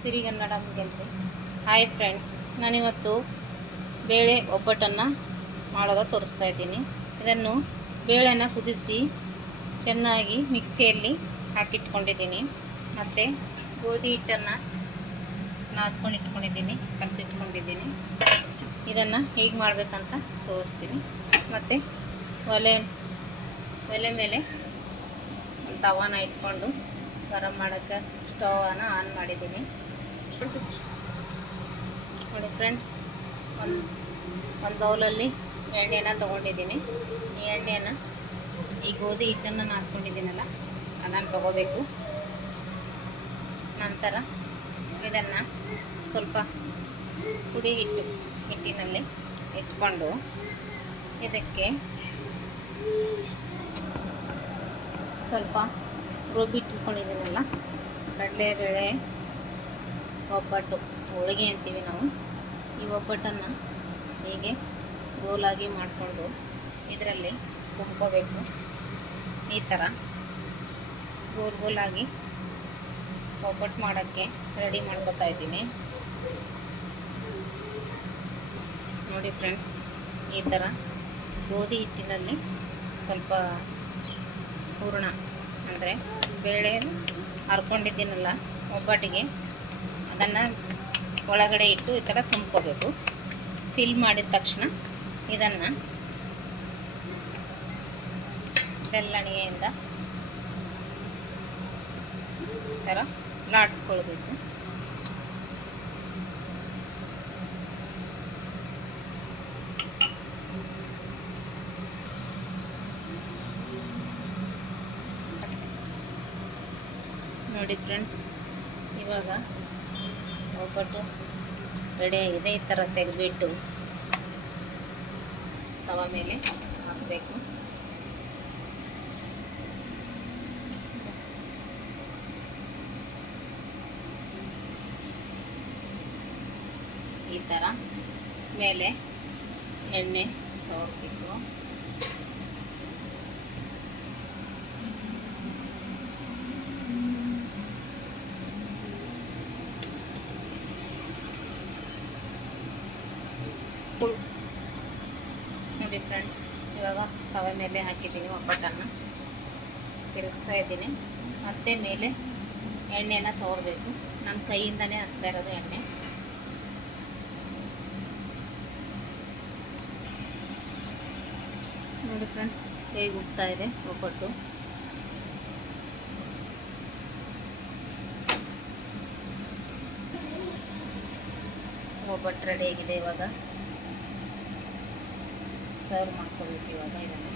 ಸಿರಿಗನ್ನಡ ಮುಗಿಯಲ್ರಿ hi friends ನಾನಿವತ್ತು ಬೇಳೆ ಒಬ್ಬಟ್ಟನ್ನು ಮಾಡೋದ ತೋರಿಸ್ತಾ ಇದ್ದೀನಿ. ಇದನ್ನು ಬೇಳೆನ ಕುದಿಸಿ ಚೆನ್ನಾಗಿ ಮಿಕ್ಸಿಯಲ್ಲಿ ಹಾಕಿಟ್ಕೊಂಡಿದ್ದೀನಿ. ಮತ್ತು ಗೋಧಿ ಹಿಟ್ಟನ್ನು ನಾದ್ಕೊಂಡು ಇಟ್ಕೊಂಡಿದ್ದೀನಿ, ಕಲಸಿಟ್ಕೊಂಡಿದ್ದೀನಿ. ಇದನ್ನು ಹೇಗೆ ಮಾಡಬೇಕಂತ ತೋರಿಸ್ತೀನಿ. ಮತ್ತು ಒಲೆ ಒಲೆ ಮೇಲೆ ತವಾನ ಇಟ್ಕೊಂಡು ಗರಂ ಮಾಡೋಕ್ಕೆ ಸ್ಟವನ್ನು ಆನ್ ಮಾಡಿದ್ದೀನಿ. ನೋಡಿ ಫ್ರೆಂಡ್ ಒಂದು ಒಂದು ಬೌಲಲ್ಲಿ ಎಣ್ಣೆನ ತೊಗೊಂಡಿದ್ದೀನಿ. ಈ ಎಣ್ಣೆನ ಈ ಗೋಧಿ ಹಿಟ್ಟನ್ನು ಹಾಕ್ಕೊಂಡಿದ್ದೀನಲ್ಲ ಅದನ್ನು ತೊಗೋಬೇಕು. ನಂತರ ಇದನ್ನು ಸ್ವಲ್ಪ ಪುಡಿ ಹಿಟ್ಟು, ಹಿಟ್ಟಿನಲ್ಲಿ ಇಟ್ಕೊಂಡು ಇದಕ್ಕೆ ಸ್ವಲ್ಪ ರುಬ್ಬಿಟ್ಟಿಟ್ಕೊಂಡಿದ್ದೀನಲ್ಲ ಕಡಲೆಬೇಳೆ ಒಬ್ಬಟ್ಟು, ಹೋಳಿಗೆ ಅಂತೀವಿ ನಾವು. ಈ ಒಬ್ಬಟ್ಟನ್ನು ಹೀಗೆ ಗೋಲಾಗಿ ಮಾಡಿಕೊಂಡು ಇದರಲ್ಲಿ ತುಂಬ್ಕೋಬೇಕು. ಈ ಥರ ಗೋಲ್ ಗೋಲಾಗಿ ಒಬ್ಬಟ್ಟು ಮಾಡೋಕ್ಕೆ ರೆಡಿ ಮಾಡ್ಕೊತಾ ಇದ್ದೀನಿ. ನೋಡಿ ಫ್ರೆಂಡ್ಸ್, ಈ ಥರ ಗೋಧಿ ಹಿಟ್ಟಿನಲ್ಲಿ ಸ್ವಲ್ಪ ಹೂರಣ, ಅಂದರೆ ಬೇಳೆ ಹರ್ಕೊಂಡಿದ್ದೀನಲ್ಲ ಒಬ್ಬಟ್ಟಿಗೆ. ಅದನ್ನು ಒಳಗಡೆ ಇಟ್ಟು ಈ ಥರ ತುಂಬ್ಕೋಬೇಕು. ಫಿಲ್ ಮಾಡಿದ ತಕ್ಷಣ ಇದನ್ನು ಬೆಲ್ಲಣಿಗೆಯಿಂದ ಥರ ಲಾಡ್ಸ್ಕೊಳ್ಬೇಕು ನೋಡಿ ಫ್ರೆಂಡ್ಸ್, ಇವಾಗ ಒಬ್ಬಟ್ಟು ರೆಡಿಯಾಗಿದೆ ಈ ಥರ ತೆಗೆದ್ಬಿಟ್ಟು ತವ ಮೇಲೆ ಹಾಕಬೇಕು. ಈ ಥರ ಮೇಲೆ ಎಣ್ಣೆ ಸವರ್ಬೇಕು. ಫುಲ್ ನೋಡಿ ಫ್ರೆಂಡ್ಸ್ ಇವಾಗ ತವೆ ಮೇಲೆ ಹಾಕಿದ್ದೀನಿ ಒಬ್ಬಟ್ಟನ್ನು. ತಿರುಗಿಸ್ತಾ ಇದ್ದೀನಿ. ಮತ್ತೆ ಮೇಲೆ ಎಣ್ಣೆನ ಸವರಬೇಕು. ನನ್ನ ಕೈಯಿಂದನೇ ಹಚ್ತಾ ಇರೋದು ಎಣ್ಣೆ. ನೋಡಿ ಫ್ರೆಂಡ್ಸ್ ಹೇಗೆ ಉಗ್ತಾ ಇದೆ ಒಬ್ಬಟ್ಟು. ಒಬ್ಬಟ್ಟು ರೆಡಿ ಆಗಿದೆ ಇವಾಗ. ಸರ್ವ್ ಮಾಡ್ಕೋಬೇಕು ಇವಾಗ ಇದನ್ನು